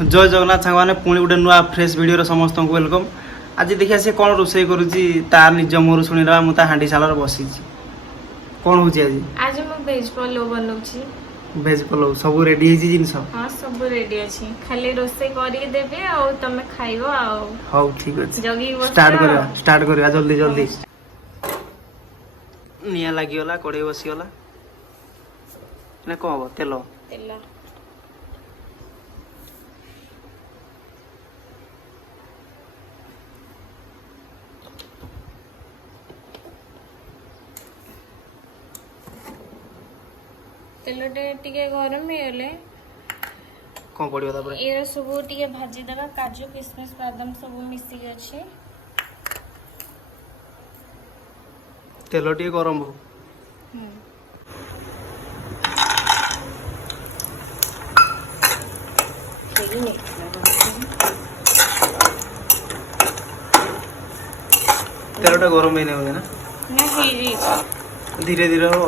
जय जगन्नाथ सांग मैंने पुणी गोटे नुआ फ्रेश वीडियो समस्त को वेलकम। आज देखिए सी कौन रोसे करुच्ची तार निज मुहर शुणा मुझे हांडी शाल बसी कौन हूँ आज आज मैं वेज पलाव बनाउछि। भेज पलाव सब रेडी है जिनस हां सब रेडी अछि खाली रोसे करी देबे आ तमे खाइबो आ हाउ ठीक अछि जगी स्टार्ट करवा जल्दी जल्दी निया लागी गला कड़े बसी गला ना को हो तेल तेल तेलटे टिके गरम हेले कौन पड़ियो तापर ए सब टिके भाजी देबा काजू किशमिश बादाम सब मिसी अछि तेल टिके गरम हो तेलटा गरम ही नहीं ना ना हे धीरे धीरे हो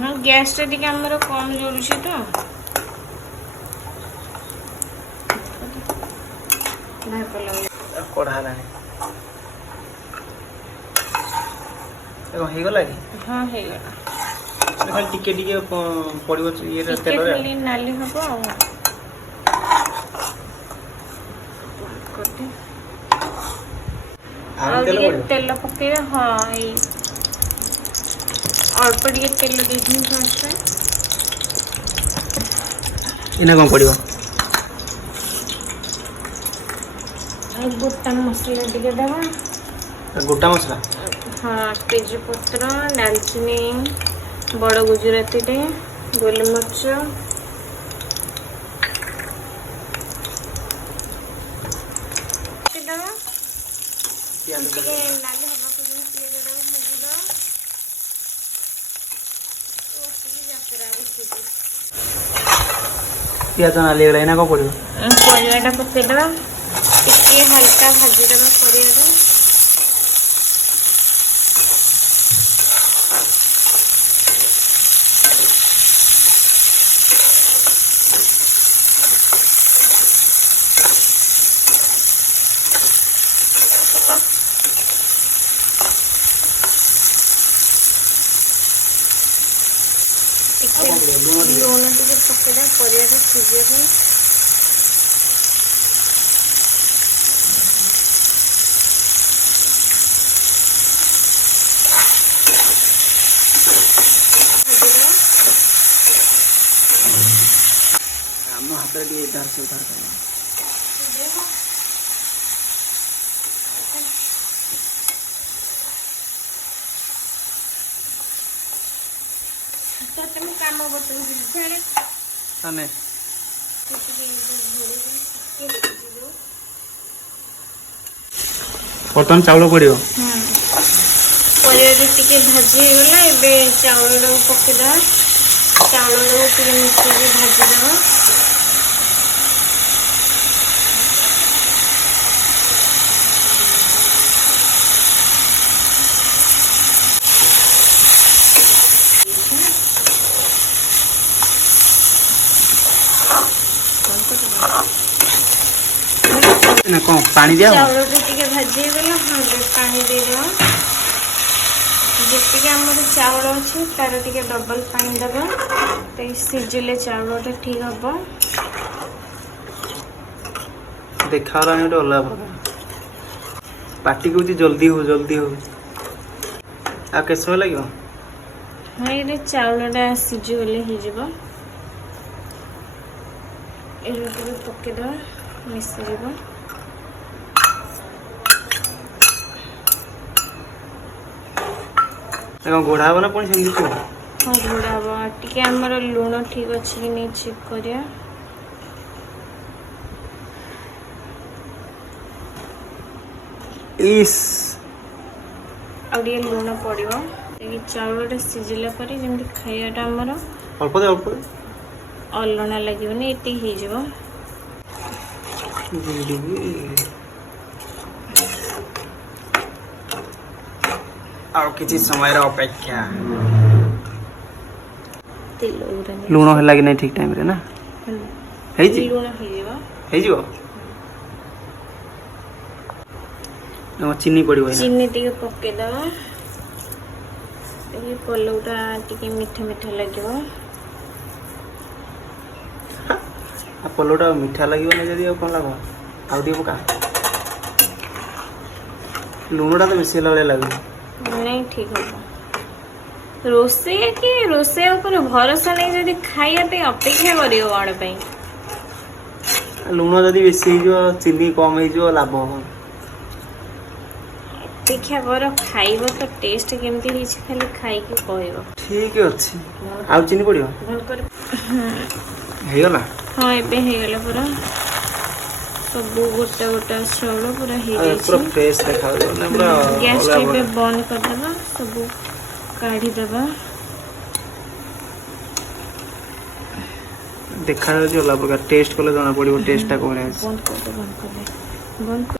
हां गैस टा टिके हमरो कम जरूरी तो ना पलाव कढ़ा लानी एगो हे गला कि हां हे गला खाली टिके टिके पड़िबो ये तेल रे खाली नाली हबो आ तेल पड़िबो तेल पके हां ए अल्प टिके तेल देथिन फर्स्ट इना कौन पड़िबो गोटा मसला टिके देबा गोटा मसला हाँ तेजपत्र दालचीनी बड़ गुजराती टे गोलमरीच पियाज नाली गला इना कौन पड़िबो परिवाटा पकेदबा टिके हल्का भाजी देबा परिवाटा लूण टिके पकेदा परिवाटा सिझे हम हाथ रे इधर से उधर करना तो तुम काम बतन दिले तने बर्तन चावल पड़ियो परिवार टिके भाजी गला एबे चावल पकेदा चावल टिके मिक्सी भाजी देबा ना कौन पानी दिया चावल टिके भाजी गला हां पानी दे दो जेतिके हमर चावल अछि तार टिके डबल पानी देबा ते सिझले चावलटा ठीक हबो देखा रहा है ओला पार्टी को जल्दी हो आ के समय लगे हां ये चावलटा सिझले ही जबो ए टिके पके दो मिस जबो घोड़ा हब ना पुणी सेमती छो हाँ घोड़ा हम टे आमर लुण ठीक अच्छे कि नहीं चेक करिया इस आउे लुण पड़ो चावलटा सिझला पर जमी खाइबाटा आमर अल्प दे अल्प अलणा लगे ये हो किसी समय अपेक्षा लुण है कि नहीं ठीक टाइम रे ना है जी लुण है ହେଇଯିବ ଚିନି ପଡ଼ିବ ଏଇନା। ଚିନି ଟିକେ ପକେଇଦବା ଟିକେ ପଲଉଟା ଟିକେ ମିଠା ମିଠା ଲାଗିବ। ଆଉ ପଲଉଟା ମିଠା ଲାଗିବନି ଯଦି ଆଉ କ'ଣ ଲାଗ ଆଉ ଟିକେ ପକା। ଲୁଣଟା ତ ବେଶୀ ହେଲା ଭଳିଆ ଲାଗୁଛି। ନାଇଁ ଠିକ ହବ। ରୋଷେଇ ଉପରେ ଭରସା ନେଇ ଯଦି ଖାଇବା ପାଇଁ ଅପେକ୍ଷା କରିବ କ'ଣ ପାଇଁ? ଲୁଣ ଯଦି ବେଶୀ ହେଇଯିବ ଚିନି କମ ହେଇଯିବ ଲାଭ ହବ। ଅପେକ୍ଷା କର ଖାଇବ ତ ଟେଷ୍ଟ କେମିତି ହେଇଛି ଖାଲି ଖାଇକି କହିବ। ଠିକ ଅଛି ଆଉ ଚିନି ପଡ଼ିବ ହେଇଗଲା। ହଁ ଏବେ ହେଇଗଲା ପୁରା ସବୁ ଗୋଟା ଗୋଟା ଚାଉଳ ପୁରା ହେଇଯାଇଛି। ପୁରା ଫ୍ରେଶ ଦେଖାଯାଉଛି ମାନେ ପୁରା ଗ୍ୟାସ୍ ଅଲଗା ଏବେ ପ୍ରକାର। ବନ୍ଦ କରିଦେବା ସବୁ କାଢ଼ିଦେବା। ଦେଖାଯାଉଛି ଅଲଗା ପ୍ରକାର ଟେଷ୍ଟ କଲେ ଜଣା ପଡ଼ିବ ଟେଷ୍ଟଟା କ'ଣ ଅଛି। ବନ୍ଦ କରିଦେ ବନ୍ଦ କରିଦେ ବନ୍ଦ କର।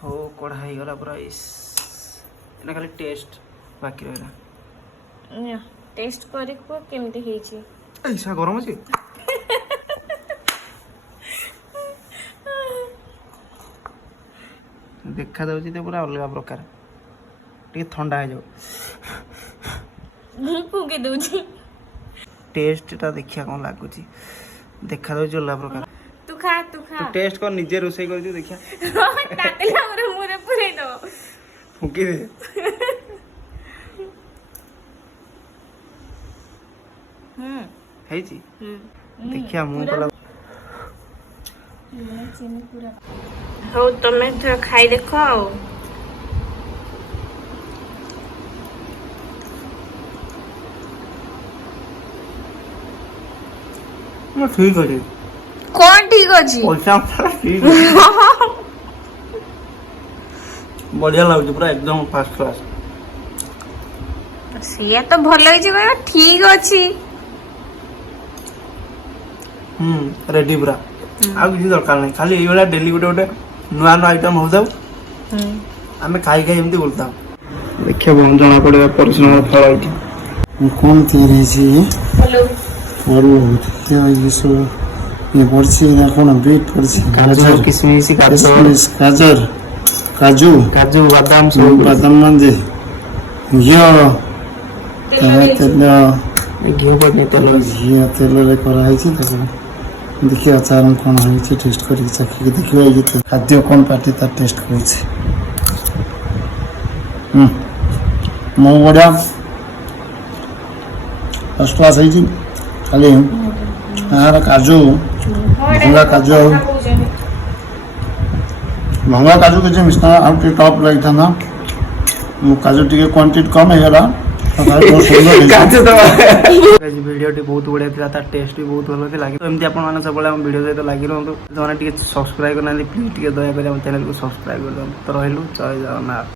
ହଉ କଢ଼ା ହେଇଗଲା ପୁରା ଏଇନା ଖାଲି ଟେଷ୍ଟ ବାକି ରହିଲା। ଟେଷ୍ଟ କରି କୁହ କେମିତି ହେଇଛି। ଏଇସା ଗରମ ଅଛି। ଦେଖାଯାଉଛି ତ ପୁରା ଅଲଗା ପ୍ରକାର ଟିକେ ଥଣ୍ଡା ହେଇଯାଉ ମୁଁ ଫୁଙ୍କି ଦଉଛି। ଟେଷ୍ଟଟା ଦେଖିବା କ'ଣ ଲାଗୁଛି ଦେଖାଯାଉଛି ଅଲଗା ପ୍ରକାର। ତୁ ଖା ତୁ ଟେଷ୍ଟ କର ନିଜେ ରୋଷେଇ କରିଛୁ ଦେଖିବା ତାତିଲା ପରେ ମୁହଁରେ ପୁରେଇ ଦବ। ଫୁଙ୍କି ଦେ। ହେଇଛି ଦେଖିବା ମୁଁ କଲା। ହଉ ତମେ ଥରେ ଖାଇ ଦେଖ ଆଉ। ଠିକ ଅଛି କଣ ଠିକ ଅଛି? ପଇସା ଠିକ ବଢିଆ ଲାଗୁଛି ପୁରା ଏକଦମ ଫାର୍ଷ୍ଟ କ୍ଲାସ। ସେଇଆ ତ ଭଲ ହେଇଛି କହିବ ଠିକ ଅଛି। ରେଡି ପୁରା ଆଉ କିଛି ଦରକାର ନାହିଁ ଖାଲି ଏଇଭଳିଆ ଡେଲି ଗୋଟେ ଗୋଟେ ନୂଆ ନୂଆ ଆଇଟମ୍ ହଉଥାଉ ଆମେ ଖାଇ ଖାଇ ଏମିତି ବୁଲୁଥାଉ। ଦେଖିବା ଜଣା ପଡ଼ିବ ପରିଶ୍ରମର ଫଳ ଏଇଠି। कौन तेरे जी और ये सब ये पड़ছি ना कौन बीट पड़ছি ଗାଜର କିସମିସ किशमिश गाजर काजू କାଜୁ ବାଦାମ ସବୁ बादाम मंदी घिଅ ତେଲ ଘିଅ ପକେଇ ତେଲ ଘିଅ ତେଲରେ କରାହେଇଛି ତାକୁ ଦେଖିବା ତାର କ'ଣ ହେଇଛି ଟେଷ୍ଟ କରିକି ଚାଖିକି ଦେଖିବା ଏଇ ଖାଦ୍ୟ କ'ଣ ପାଟି ତାର ଟେଷ୍ଟ କରୁଛି। ମୋ ବଢ଼ିଆ ଫାର୍ଷ୍ଟ କ୍ଲାସ୍ ହେଇଛି। ଖାଲି ଏହାର କାଜୁ ଭଙ୍ଗା କାଜୁ ଆଉ ଭଙ୍ଗା କାଜୁ କିଛି ମିଶା ଆଉ ଟିକେ ଟପ୍ ଲାଗିଥାନ୍ତା। କାଜୁ ଟିକେ କ୍ୱାଣ୍ଟିଟି କମ୍ ହେଇଗଲା। ଭିଡ଼ିଓଟି ବହୁତ ବଢ଼ିଆ ଥିଲା ତା ଟେଷ୍ଟ ବି ବହୁତ ଭଲ ଥିଲା। ଏମିତି ଆପଣମାନେ ସବୁବେଳେ ଆମ ଭିଡ଼ିଓ ସହିତ ଲାଗି ରୁହନ୍ତୁ। ଯେଉଁମାନେ ଟିକେ ସବସ୍କ୍ରାଇବ୍ କରିନାହାନ୍ତି ପ୍ଲିଜ୍ ଟିକେ ଦୟାକରି ଆମ ଚ୍ୟାନେଲକୁ ସବସ୍କ୍ରାଇବ୍ କରିଦିଅନ୍ତୁ। ତ ରହିଲୁ ଜୟ ଜଗନ୍ନାଥ।